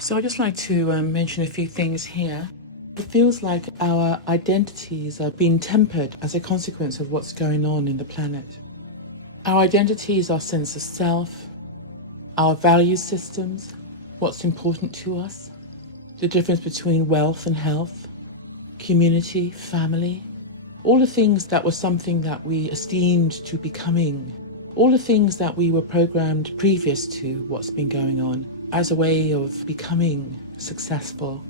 So I'd just like to mention a few things here. It feels like our identities are being tempered as a consequence of what's going on in the planet. Our identities, our sense of self, our value systems, what's important to us, the difference between wealth and health, community, family, all the things that were something that we esteemed to becoming, all the things that we were programmed previous to what's been going on as a way of becoming successful,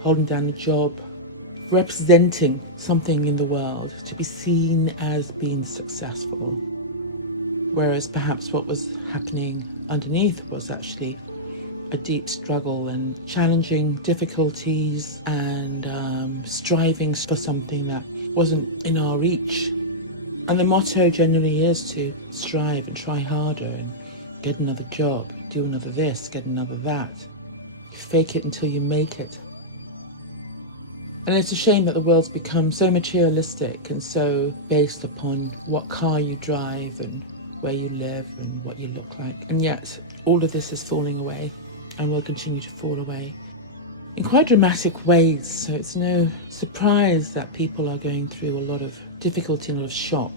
holding down a job, representing something in the world, to be seen as being successful. Whereas perhaps what was happening underneath was actually a deep struggle and challenging difficulties and striving for something that wasn't in our reach. And the motto generally is to strive and try harder and get another job, do another this, get another that. Fake it until you make it. And it's a shame that the world's become so materialistic and so based upon what car you drive and where you live and what you look like. And yet all of this is falling away and will continue to fall away in quite dramatic ways. So it's no surprise that people are going through a lot of difficulty and a lot of shock.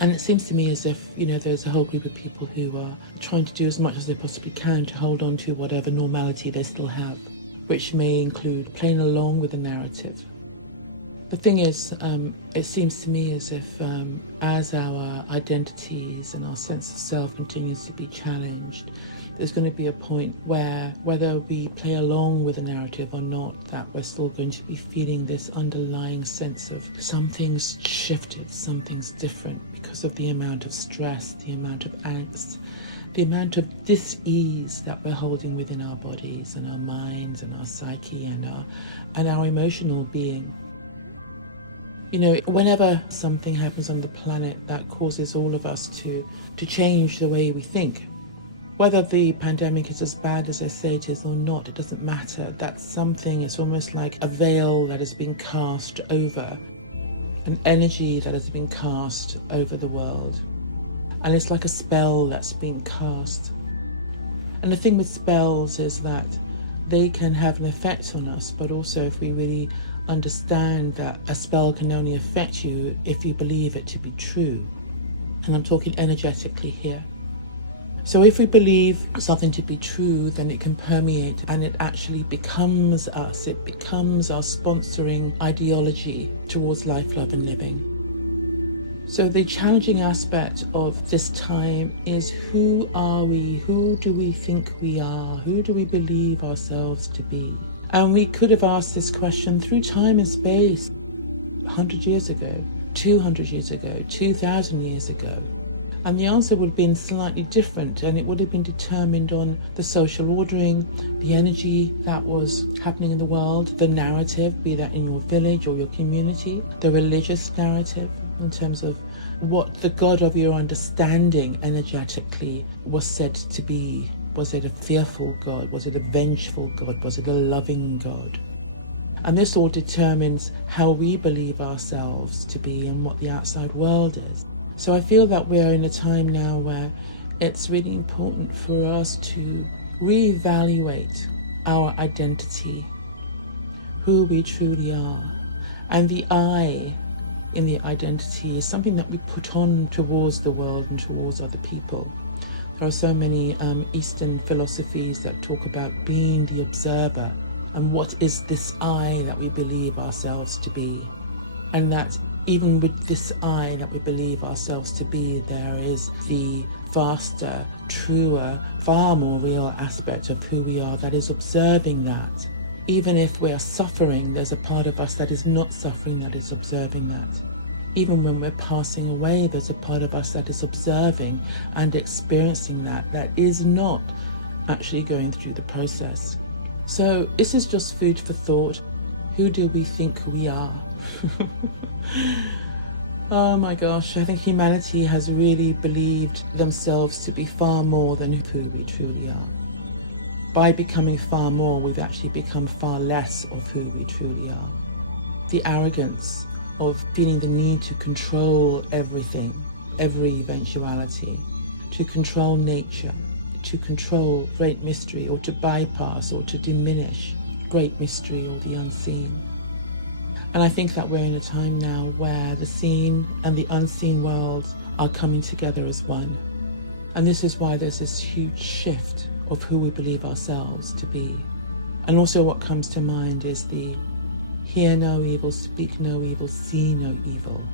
And it seems to me as if, there's a whole group of people who are trying to do as much as they possibly can to hold on to whatever normality they still have, which may include playing along with the narrative. The thing is, it seems to me as if as our identities and our sense of self continues to be challenged, there's going to be a point where, whether we play along with the narrative or not, that we're still going to be feeling this underlying sense of something's shifted, something's different, because of the amount of stress, the amount of angst, the amount of dis-ease that we're holding within our bodies and our minds and our psyche and our emotional being. Whenever something happens on the planet that causes all of us to change the way we think, whether the pandemic is as bad as they say it is or not, it doesn't matter. That's something, it's almost like a veil that has been cast over, an energy that has been cast over the world. And it's like a spell that's been cast. And the thing with spells is that they can have an effect on us, but also if we really understand that a spell can only affect you if you believe it to be true. And I'm talking energetically here. So if we believe something to be true, then it can permeate and it actually becomes us. It becomes our sponsoring ideology towards life, love and living. So the challenging aspect of this time is, who are we? Who do we think we are? Who do we believe ourselves to be? And we could have asked this question through time and space 100 years ago, 200 years ago, 2,000 years ago. And the answer would have been slightly different, and it would have been determined on the social ordering, the energy that was happening in the world, the narrative, be that in your village or your community, the religious narrative in terms of what the God of your understanding energetically was said to be. Was it a fearful God? Was it a vengeful God? Was it a loving God? And this all determines how we believe ourselves to be and what the outside world is. So I feel that we're in a time now where it's really important for us to reevaluate our identity, who we truly are. And the I in the identity is something that we put on towards the world and towards other people. There are so many Eastern philosophies that talk about being the observer and what is this I that we believe ourselves to be. And that even with this I that we believe ourselves to be, there is the vaster, truer, far more real aspect of who we are that is observing that. Even if we are suffering, there's a part of us that is not suffering, that is observing that. Even when we're passing away, there's a part of us that is observing and experiencing that is not actually going through the process. So this is just food for thought. Who do we think we are? Oh my gosh, I think humanity has really believed themselves to be far more than who we truly are. By becoming far more, we've actually become far less of who we truly are. The arrogance of feeling the need to control everything, every eventuality, to control nature, to control great mystery, or to bypass or to diminish great mystery or the unseen. And I think that we're in a time now where the seen and the unseen worlds are coming together as one. And this is why there's this huge shift of who we believe ourselves to be. And also what comes to mind is the hear no evil, speak no evil, see no evil.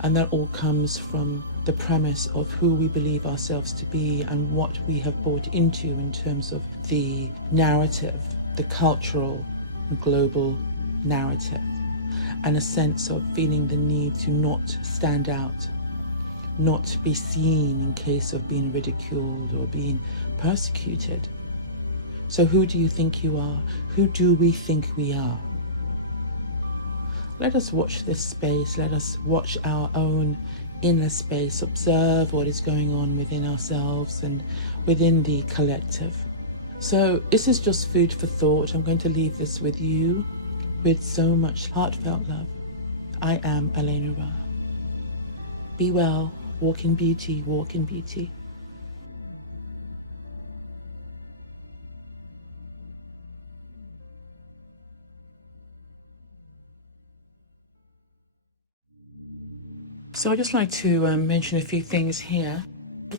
And that all comes from the premise of who we believe ourselves to be and what we have bought into in terms of the narrative, the cultural and global narrative, and a sense of feeling the need to not stand out, not be seen in case of being ridiculed or being persecuted. So who do you think you are? Who do we think we are? Let us watch this space. Let us watch our own inner space, observe what is going on within ourselves and within the collective. So this is just food for thought. I'm going to leave this with you with so much heartfelt love. I am Elena Ra. Be well, walk in beauty, walk in beauty. So I'd just like to mention a few things here.